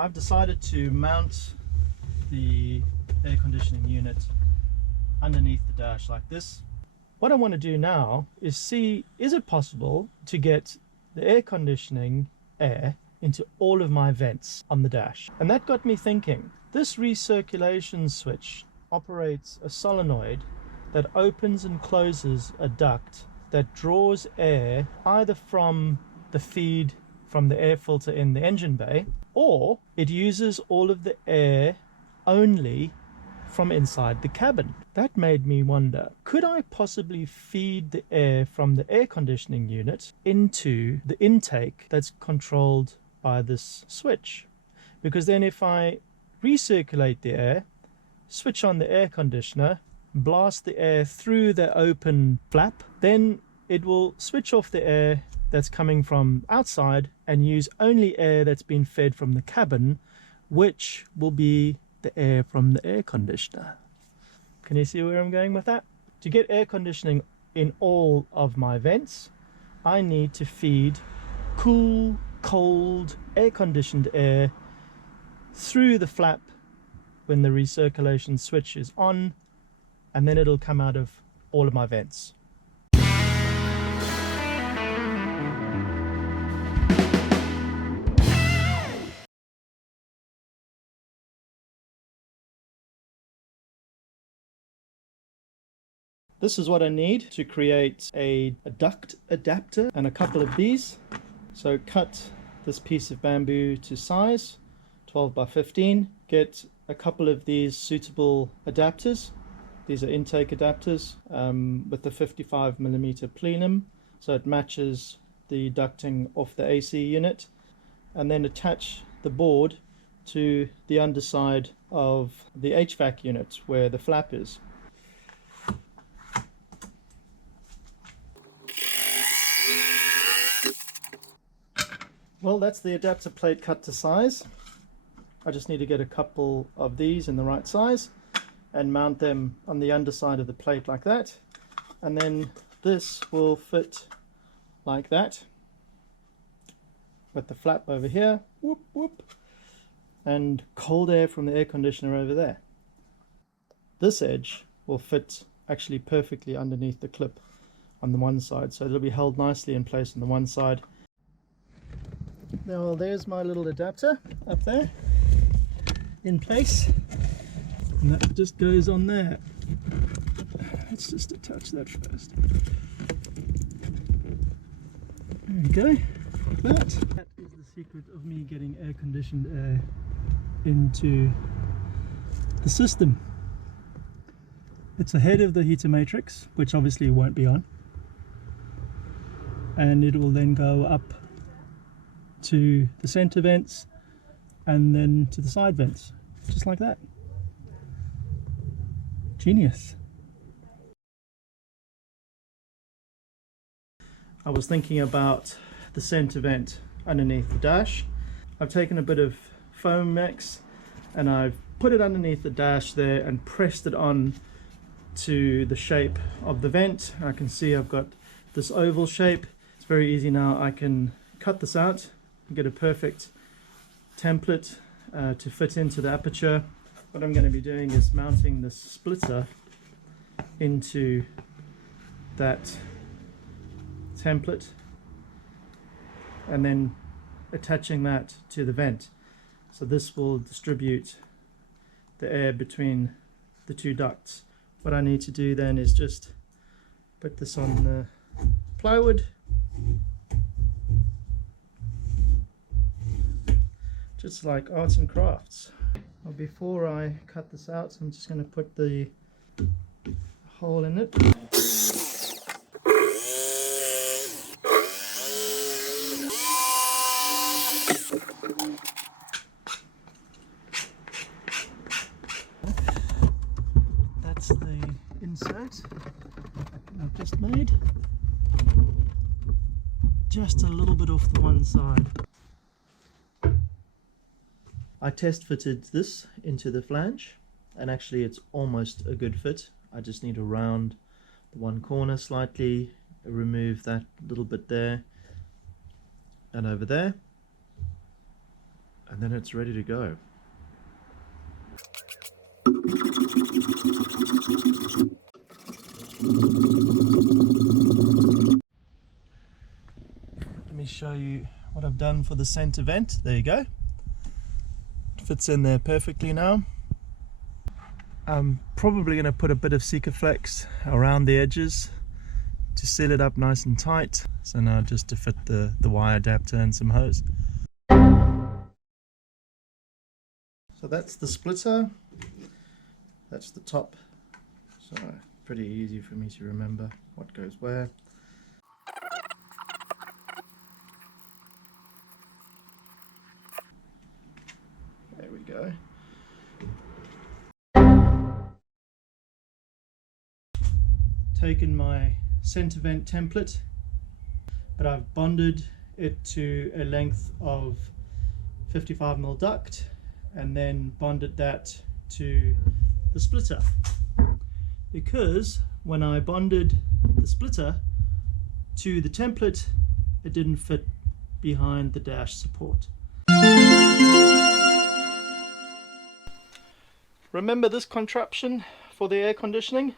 I've decided to mount the air conditioning unit underneath the dash like this. What I want to do now is see, is it possible to get the air conditioning air into all of my vents on the dash? And that got me thinking, this recirculation switch operates a solenoid that opens and closes a duct that draws air either from the feed from the air filter in the engine bay, or it uses all of the air only from inside the cabin. That made me wonder, could I possibly feed the air from the air conditioning unit into the intake that's controlled by this switch? Because then if I recirculate the air, switch on the air conditioner, blast the air through the open flap, then it will switch off the air that's coming from outside and use only air that's been fed from the cabin, which will be the air from the air conditioner. Can you see where I'm going with that? To get air conditioning in all of my vents, I need to feed cool, cold, air-conditioned air through the flap when the recirculation switch is on, and then it'll come out of all of my vents. This is what I need to create a duct adapter and a couple of these. So cut this piece of bamboo to size, 12 by 15. Get a couple of these suitable adapters. These are intake adapters with the 55mm plenum, so it matches the ducting off the AC unit. And then attach the board to the underside of the HVAC unit where the flap is. Well, that's the adapter plate cut to size. I just need to get a couple of these in the right size and mount them on the underside of the plate like that. And then this will fit like that with the flap over here, whoop whoop, and cold air from the air conditioner over there. This edge will fit actually perfectly underneath the clip on the one side, so it'll be held nicely in place on the one side. Now, well, there's my little adapter up there in place, and that just goes on there. Let's just attach that first. There we go. That is the secret of me getting air conditioned air into the system. It's ahead of the heater matrix, which obviously won't be on, and it will then go up to the center vents and then to the side vents, just like that. Genius. I was thinking about the center vent underneath the dash. I've taken a bit of foam mix and I've put it underneath the dash there and pressed it on to the shape of the vent. I can see I've got this oval shape. It's very easy now. I can cut this out and get a perfect template to fit into the aperture. What I'm going to be doing is mounting this splitter into that template and then attaching that to the vent. So this will distribute the air between the two ducts. What I need to do then is just put this on the plywood, just like arts and crafts. Well, before I cut this out, I'm just going to put the hole in it. That's the insert I've just made. Just a little bit off the one side. I test fitted this into the flange, and actually it's almost a good fit. I just need to round the one corner slightly, remove that little bit there and over there, and then it's ready to go. Let me show you what I've done for the center vent. There you go. It fits in there perfectly now. I'm probably going to put a bit of Sikaflex around the edges to seal it up nice and tight. So now just to fit the wire adapter and some hose. So that's the splitter. That's the top. So pretty easy for me to remember what goes where. There we go. Taken my center vent template, but I've bonded it to a length of 55mm duct and then bonded that to the splitter, because when I bonded the splitter to the template, it didn't fit behind the dash support. Remember this contraption for the air conditioning?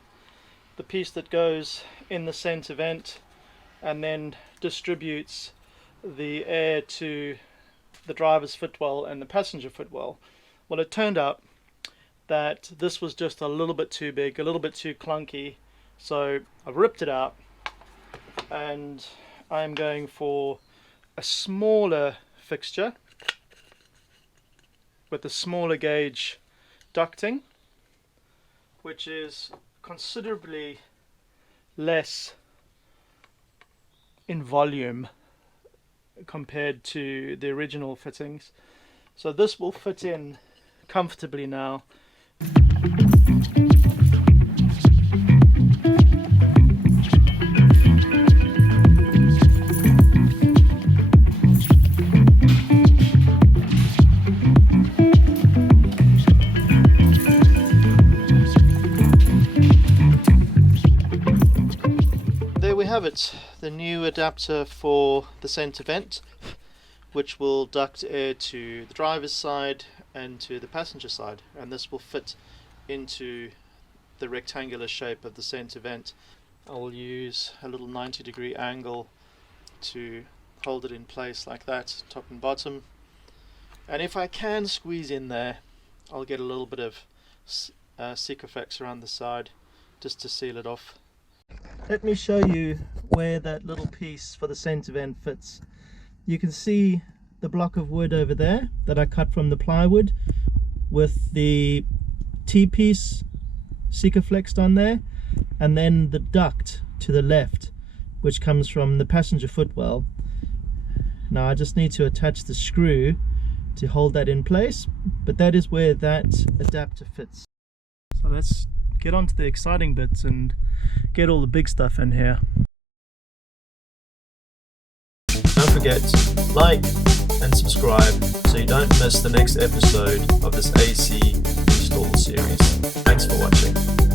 The piece that goes in the center vent and then distributes the air to the driver's footwell and the passenger footwell. Well, it turned out that this was just a little bit too big, a little bit too clunky, so I've ripped it out and I'm going for a smaller fixture with a smaller gauge ducting, which is considerably less in volume compared to the original fittings. So this will fit in comfortably now. Have it, the new adapter for the center vent, which will duct air to the driver's side and to the passenger side, and this will fit into the rectangular shape of the center vent. I'll use a little 90-degree angle to hold it in place like that, top and bottom, and if I can squeeze in there, I'll get a little bit of Sikaflex around the side just to seal it off. Let me show you where that little piece for the center vent fits. You can see the block of wood over there that I cut from the plywood with the T-piece Sikaflexed on there, and then the duct to the left, which comes from the passenger footwell. Now I just need to attach the screw to hold that in place, but that is where that adapter fits. So let's get on to the exciting bits and get all the big stuff in here. Don't forget, like and subscribe so you don't miss the next episode of this AC install series. Thanks for watching.